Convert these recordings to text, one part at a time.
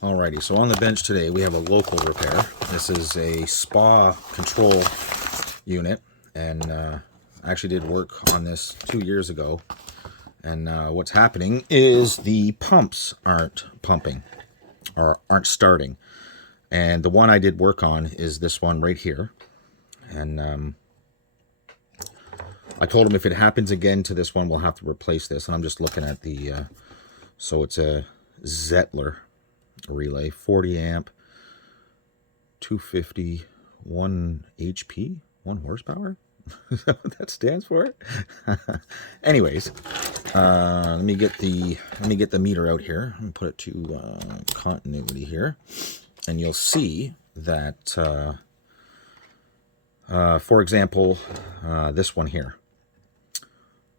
Alrighty, so on the bench today we have a local repair. This is a spa control unit, and I actually did work on this 2 years ago. And what's happening is the pumps aren't pumping or aren't starting. And the one I did work on is this one right here. And I told him if it happens again to this one, we'll have to replace this. And I'm just looking at the, so it's a Zettler relay, 40 amp, 250, 1 HP, 1 horsepower. Is that what that stands for? Anyways, let me get the meter out here and put it to continuity here, and you'll see that for example, this one here.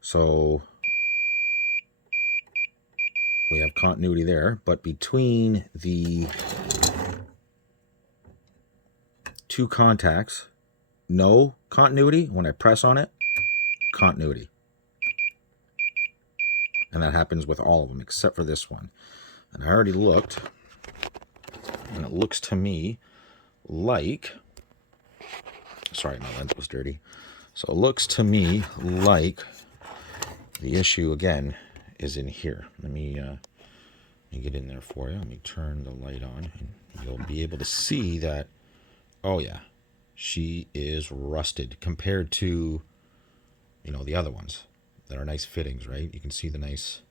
So we have continuity there, but between the two contacts, no continuity. When I press on it, continuity. And that happens with all of them except for this one. And I already looked, and it looks to me like, sorry, my lens was dirty. So it looks to me like the issue again is in here. Let me get in there for you. Let me turn the light on, and you'll be able to see that. Oh yeah, she is rusted compared to, you know, the other ones that are nice fittings, right? You can see the nice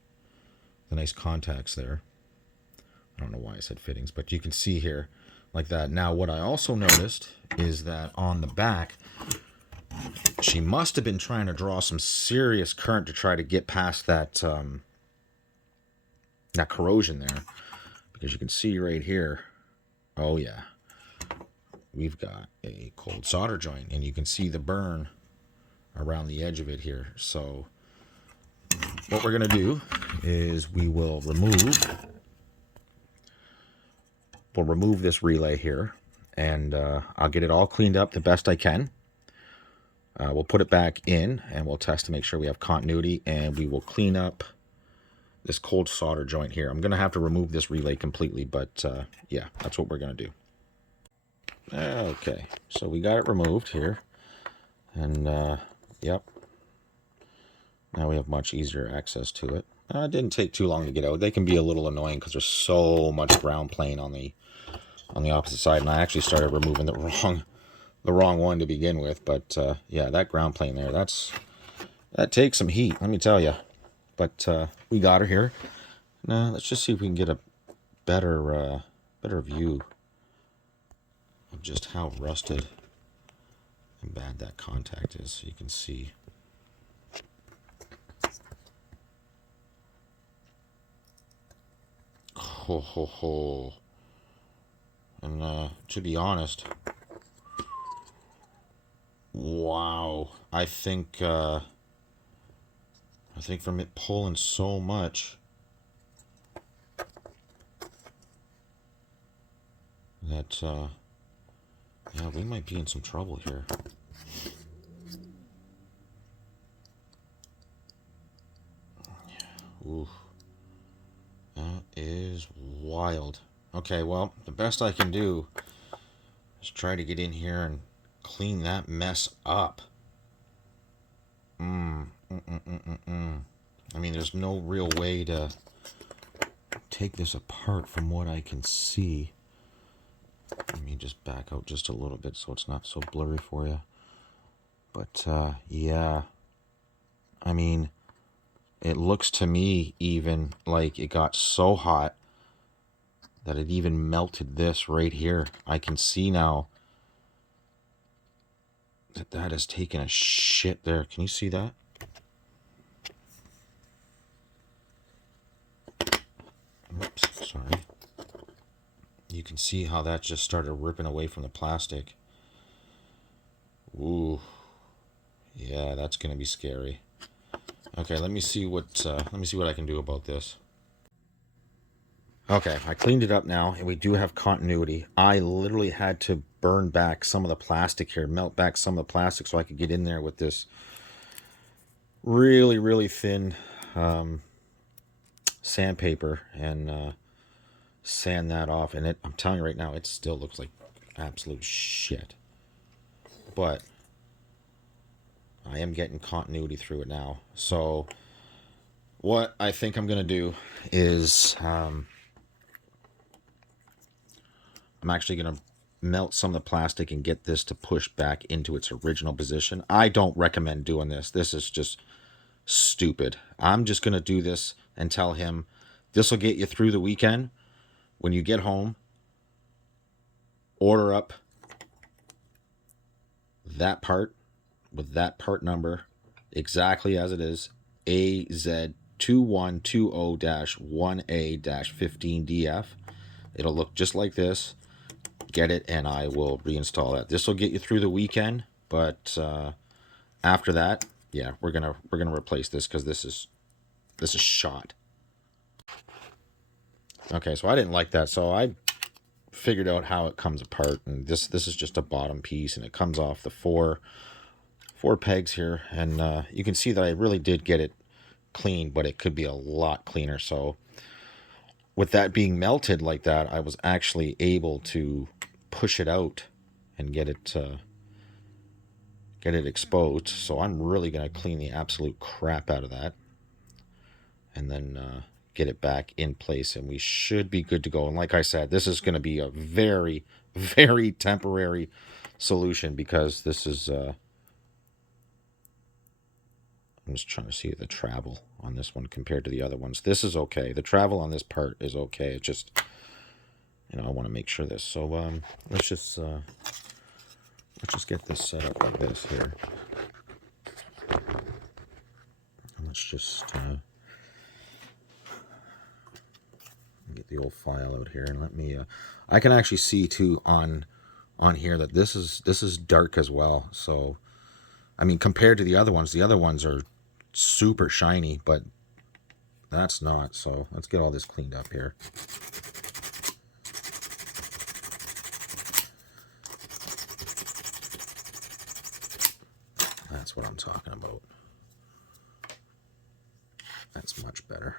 contacts there. I don't know why I said fittings, but you can see here like that. Now, what I also noticed is that on the back, she must have been trying to draw some serious current to try to get past that that corrosion there, because you can see right here. Oh yeah, we've got a cold solder joint, and you can see the burn around the edge of it here. So what we're going to do is we'll remove this relay here, and I'll get it all cleaned up the best I can. We'll put it back in, and we'll test to make sure we have continuity, and we will clean up this cold solder joint here. I'm going to have to remove this relay completely, but yeah, that's what we're going to do. Okay, so we got it removed here, and yep, now we have much easier access to it. It didn't take too long to get out. They can be a little annoying because there's so much ground plane on the opposite side, and I actually started removing the wrong one to begin with. But yeah, that ground plane there, that takes some heat, let me tell you. But we got her here. Now let's just see if we can get a better view of just how rusted and bad that contact is, so you can see. Ho ho ho. And to be honest, wow, I think from it pulling so much that yeah, we might be in some trouble here. Ooh, that is wild. Okay, well, the best I can do is try to get in here and clean that mess up. I mean, there's no real way to take this apart from what I can see. Let me just back out just a little bit so it's not so blurry for you. But yeah, I mean, it looks to me even like it got so hot that it even melted this right here. I can see now that has taken a shit there. Can you see that? Oops, sorry. You can see how that just started ripping away from the plastic. Ooh, yeah, that's gonna be scary. Okay, let me see what I can do about this. Okay, I cleaned it up now, and we do have continuity. I literally had to burn back some of the plastic here, melt back some of the plastic so I could get in there with this really thin sandpaper and sand that off, and I'm telling you right now, it still looks like absolute shit. But I am getting continuity through it now. So what I think I'm going to do is I'm actually going to melt some of the plastic and get this to push back into its original position. I don't recommend doing this. This is just stupid. I'm just going to do this and tell him this will get you through the weekend. When you get home, order up that part with that part number exactly as it is, AZ2120-1A-15DF. It'll look just like this. Get it, and I will reinstall that. This will get you through the weekend, but after that, yeah, we're gonna replace this because this is shot. Okay, so I didn't like that, so I figured out how it comes apart, and this is just a bottom piece, and it comes off the four pegs here, and you can see that I really did get it clean, but it could be a lot cleaner. So with that being melted like that, I was actually able to push it out and get it exposed. So I'm really going to clean the absolute crap out of that, and then get it back in place, and we should be good to go. And like I said, this is going to be a very, very temporary solution, because this is I'm just trying to see the travel on this one compared to the other ones. This is okay. The travel on this part is okay. It just, I want to make sure this. So let's just get this set up like this here. And let's just get the old file out here, and let me I can actually see too on here that this is dark as well. So I mean, compared to the other ones are super shiny, but that's not. So let's get all this cleaned up here. That's what I'm talking about. That's much better.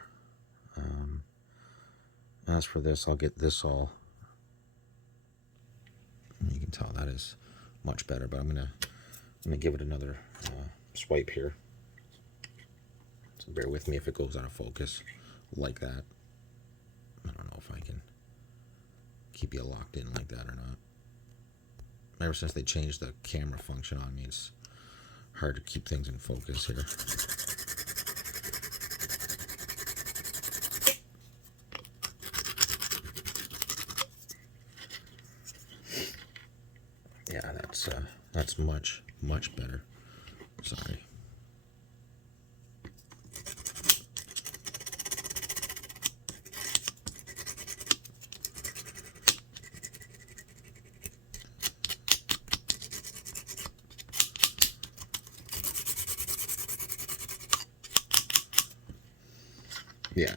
As for this, I'll get this all. You can tell that is much better, but I'm gonna give it another swipe here. So bear with me if it goes out of focus like that. I don't know if I can keep you locked in like that or not. Ever since they changed the camera function on me, it's hard to keep things in focus here. Yeah, that's much better. Sorry. Yeah,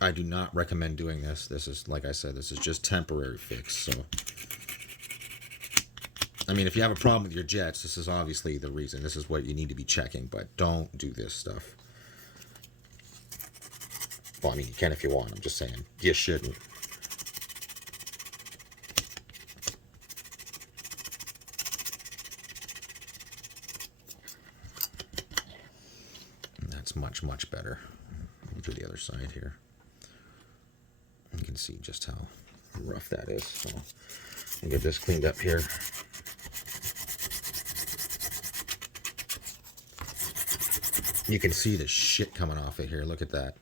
I do not recommend doing this. This is, like I said, this is just temporary fix. So I mean, if you have a problem with your jets, this is obviously the reason. This is what you need to be checking, but don't do this stuff. Well, I mean, you can if you want. I'm just saying, you shouldn't. And that's much better. Let me do the other side here. You can see just how rough that is. So I'll get this cleaned up here. You can see the shit coming off of here. Look at that.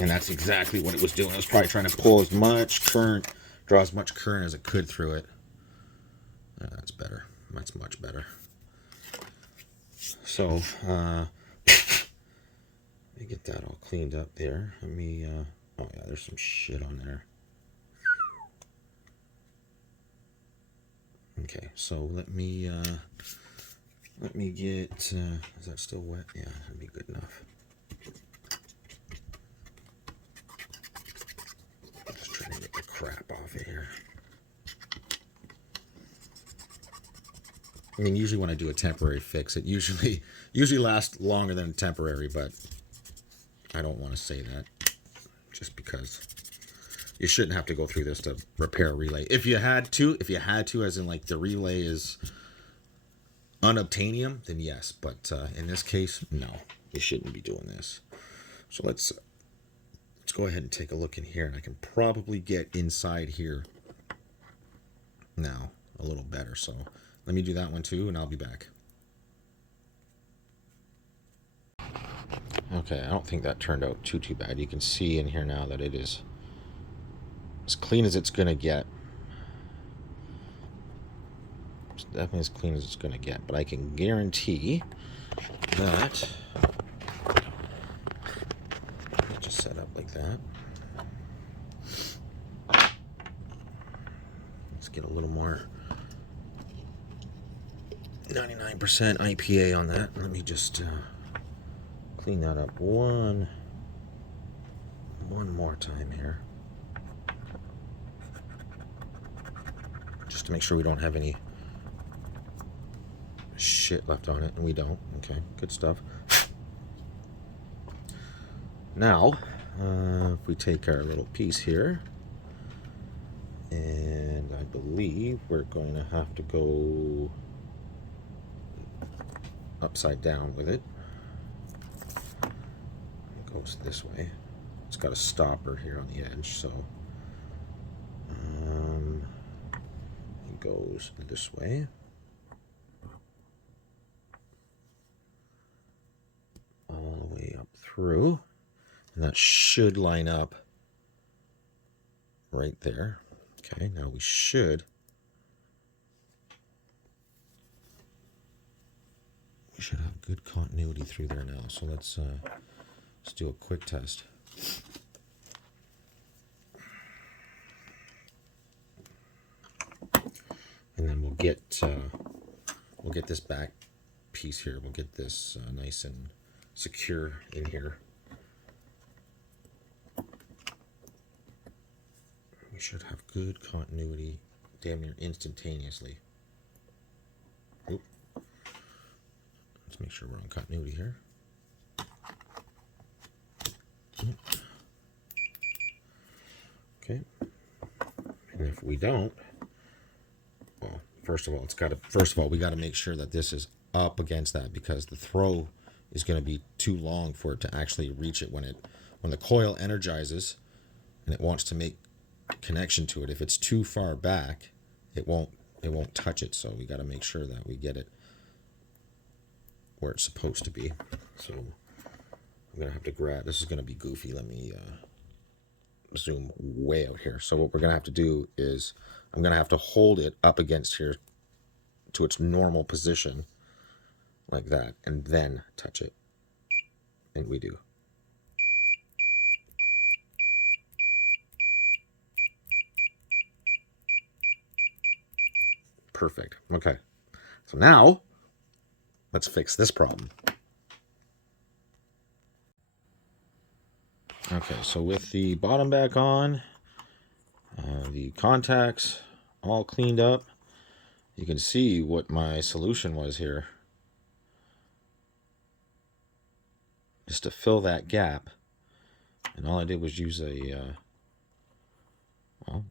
And that's exactly what it was doing. It was probably trying to pull as much current, draw as much current as it could through it. That's better. That's much better. So, let me get that all cleaned up there. Let me, oh yeah, there's some shit on there. Okay, so let me get, is that still wet? Yeah, that'd be good enough. Just trying to get the crap off of here. I mean, usually when I do a temporary fix, it usually lasts longer than temporary, but I don't want to say that. just because you shouldn't have to go through this to repair a relay. If you had to, as in like the relay is unobtainium, then yes. But in this case, no, you shouldn't be doing this. So let's go ahead and take a look in here, and I can probably get inside here now a little better. So let me do that one too, and I'll be back. Okay, I don't think that turned out too bad. You can see in here now that it is as clean as it's gonna get. It's definitely as clean as it's gonna get, but I can guarantee that just set up like that. Let's get a little more 99% IPA on that. Let me just clean that up one more time here, just to make sure we don't have any shit left on it, and we don't. Okay, good stuff. Now, if we take our little piece here, and I believe we're going to have to go upside down with it. It goes this way. It's got a stopper here on the edge, so it goes this way. All the way up through. And that should line up right there. Okay, now we should have good continuity through there now. So let's do a quick test. And then we'll get this back piece here. We'll get this nice and secure in here. We should have good continuity damn near instantaneously. Oop. Let's make sure we're on continuity here. Okay. And if we don't, well, first of all, we got to make sure that this is up against that, because the throw is going to be too long for it to actually reach it when the coil energizes and it wants to make connection to it. If it's too far back, it won't touch it. So we got to make sure that we get it where it's supposed to be. So I'm gonna have to grab, this is gonna be goofy, let me zoom way out here. So what we're gonna have to do is I'm gonna have to hold it up against here to its normal position like that, and then touch it, and we do. Perfect. Okay, so now let's fix this problem. Okay, so with the bottom back on, the contacts all cleaned up, you can see what my solution was here. Just to fill that gap, and all I did was use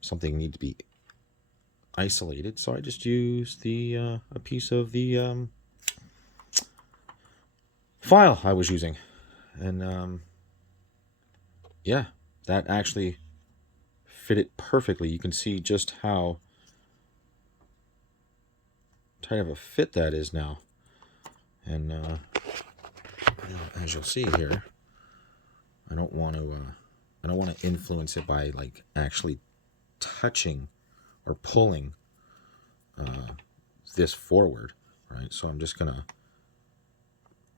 something need to be isolated, so I just used a piece of the file I was using, and yeah, that actually fit it perfectly. You can see just how tight of a fit that is now, and as you'll see here, I don't want to influence it by like actually touching or pulling this forward, right? So I'm just gonna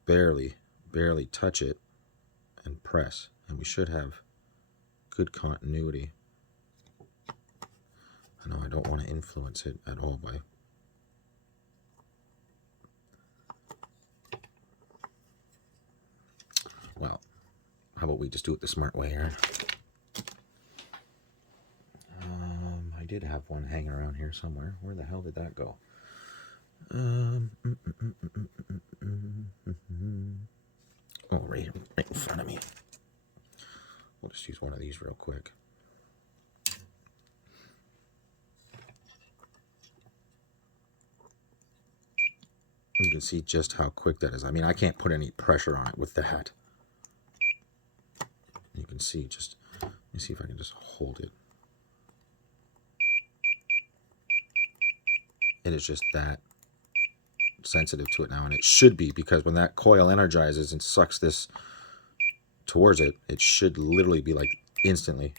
barely touch it and press, and we should have good continuity. I know I don't want to influence it at all by well, how about we just do it the smart way, Aaron? I did have one hanging around here somewhere. Where the hell did that go? Oh, right here, right in front of me. We'll just use one of these real quick. You can see just how quick that is. I mean, I can't put any pressure on it with that. You can see just, let me see if I can just hold it. It is just that sensitive to it now, and it should be, because when that coil energizes and sucks this towards it, it should literally be like instantly.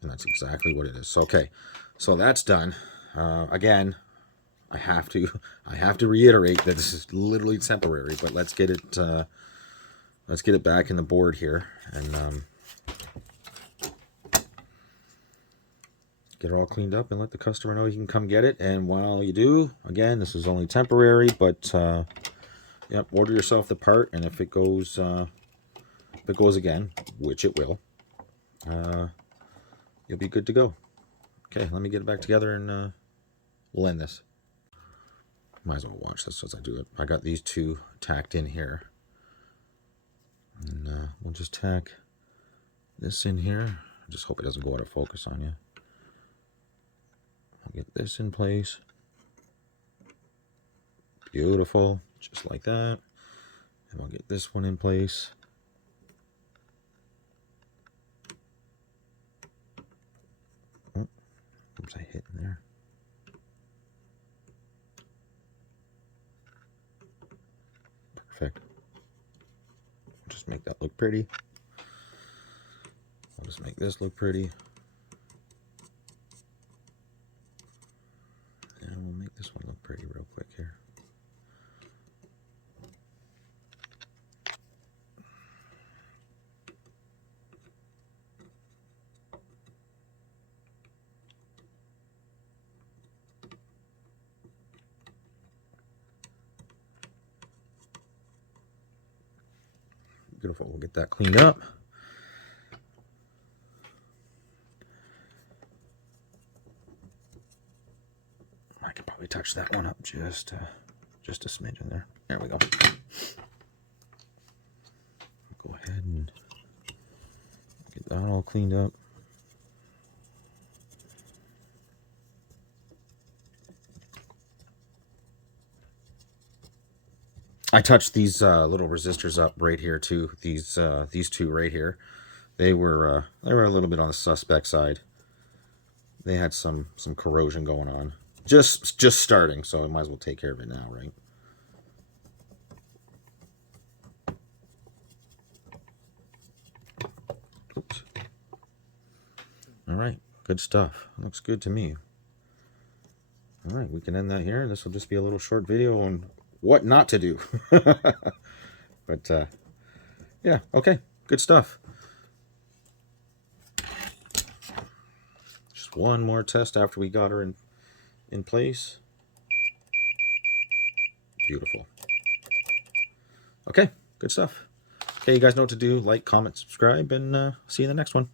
And that's exactly what it is. So, okay, so that's done. Again, I have to reiterate that this is literally temporary, but let's get it back in the board here and get it all cleaned up and let the customer know he can come get it. And while you do, again, this is only temporary, but yep, order yourself the part, and if it goes again, which it will, you'll be good to go. Okay, let me get it back together and we'll end this. Might as well watch this as I do it. I got these two tacked in here. And we'll just tack this in here. I just hope it doesn't go out of focus on you. I'll get this in place. Beautiful. Just like that. And I'll get this one in place. Oh, oops, I hit in there. Perfect. Just make that look pretty. I'll just make this look pretty. And we'll make this one look pretty real quick here. Beautiful. We'll get that cleaned up. I can probably touch that one up just a smidgen there. There we go. Go ahead and get that all cleaned up. I touched these little resistors up right here too. These two right here, they were a little bit on the suspect side. They had some corrosion going on. Just starting, so I might as well take care of it now, right? Oops. All right, good stuff. Looks good to me. All right, we can end that here. This will just be a little short video on what not to do. But yeah, okay, good stuff. Just one more test after we got her in place. Beautiful. Okay, good stuff. Okay, you guys know what to do. Like, comment, subscribe, and see you in the next one.